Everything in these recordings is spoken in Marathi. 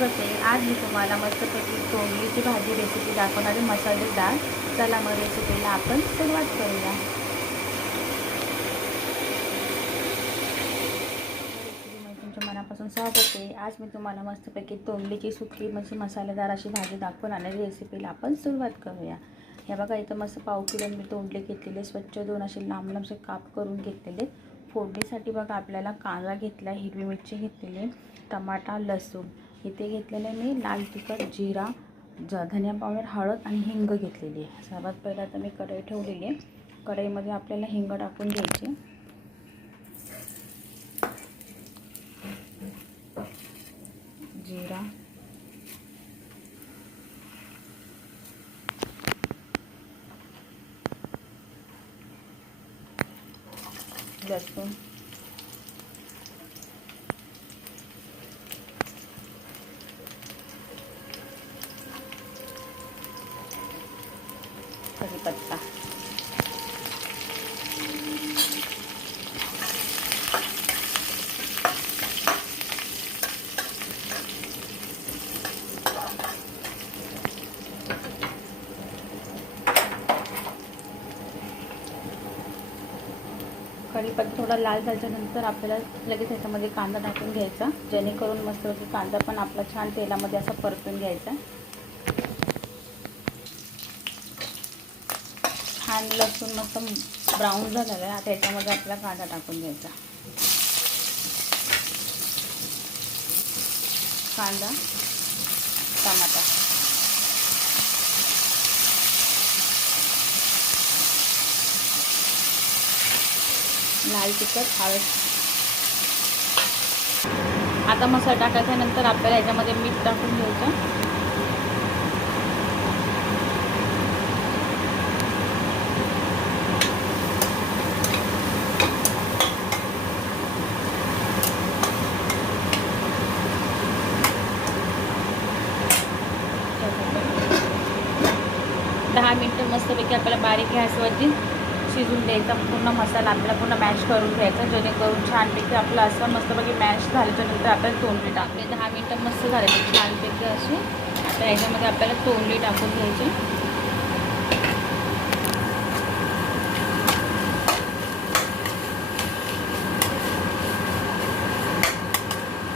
करते. आज मी तुम्हाला मस्तपैकी तोंडलीची भाजी रेसिपी दाखवणारी मसालेदार चला मग रेसिपीला आपण सुरुवात करूया. तुमच्या मनापासून सहज होते आज मी तुम्हाला मस्तपैकी तोंडलीची सुकी म्हणजे मसालेदार अशी भाजी दाखवून आणणारी रेसिपीला आपण सुरुवात करूया. हे बघा इथं मस्त पाव किलो मी तोंडले घेतलेले. स्वच्छ दोन असे लांब लांबसे काप करून घेतलेले. फोडणीसाठी बघा आपल्याला कांदा घेतला हिरवी मिरची घेतलेली टमाटा लसूण. इथे आहे मी लाल तिखट जिरा ज धनिया पावडर हळद आणि हिंग घेतलेली आहे. सर्वात पहिला तर मी कढई ठेवलेली आहे. कढईमध्ये आपल्याला हिंग टाकून घ्यायची. जिरा. लसूण. कढीपत्ता कढीपत्ता थोडा लाल झाल्याच्यानंतर आपल्याला लगेच ह्याच्यामध्ये कांदा टाकून घ्यायचा. जेणेकरून मस्त कांदा पण आपला छान तेलामध्ये असा परतून घ्यायचा. छान लसूण मस्त ब्राऊन झालेला आहे. आता याच्यामध्ये आपला कांदा टाकून घ्यायचा. कांदा टमाटा लाल तिखट हळद. आता मसाला टाकायच्या नंतर आपल्याला याच्यामध्ये मीठ टाकून घ्यायचं. दहा मिनटं मस्तपैकी आपल्याला बारीक गॅसवरती शिजून द्यायचा पूर्ण मसाला आपल्याला पूर्ण मॅश करून घ्यायचा जेणेकरून छानपैकी आपलं असं मस्तपैकी मॅश झाल्याच्यानंतर आपल्याला तोंडली टाकते. दहा मिनटं मस्त झाले छानपैकी अशी आता याच्यामध्ये आपल्याला तोंडली टाकून घ्यायची.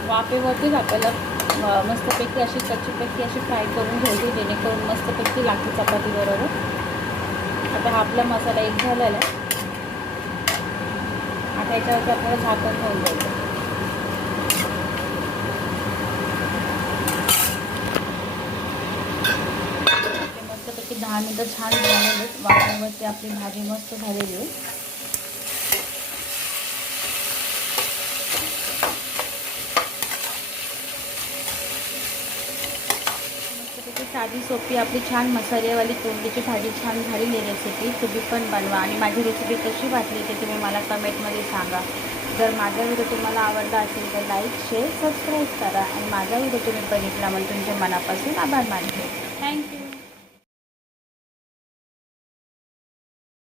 वाफेवरतीच आपल्याला मस्तपैकी अशी कच्चीपैकी अशी फ्राय करून घ्यायची जेणेकरून मस्तपैकी लागते चपातीबरोबर आता हा आपला मसाला एक झालेला आहे. आता याच्यावरती आपल्याला झाकण होऊन द्यायचं. मस्तपैकी दहा मिनटं छान झालेले वाटण्यावरती आपली भाजी मस्त झालेली आहे मस्तपैकी साधी सोपी आपली छान मसालेवाली कोंडीची भाजी छान झालेली रेसिपी तुम्ही पण बनवा. आणि माझी रेसिपी कशी वाटली ते तुम्ही मला कमेंटमध्ये सांगा. जर माझा व्हिडिओ तुम्हाला आवडला असेल तर लाईक शेअर सबस्क्राईब करा. आणि माझा व्हिडिओ तुम्ही बघितला म्हणून तुमच्या मनापासून आभार मानते. थँक्यू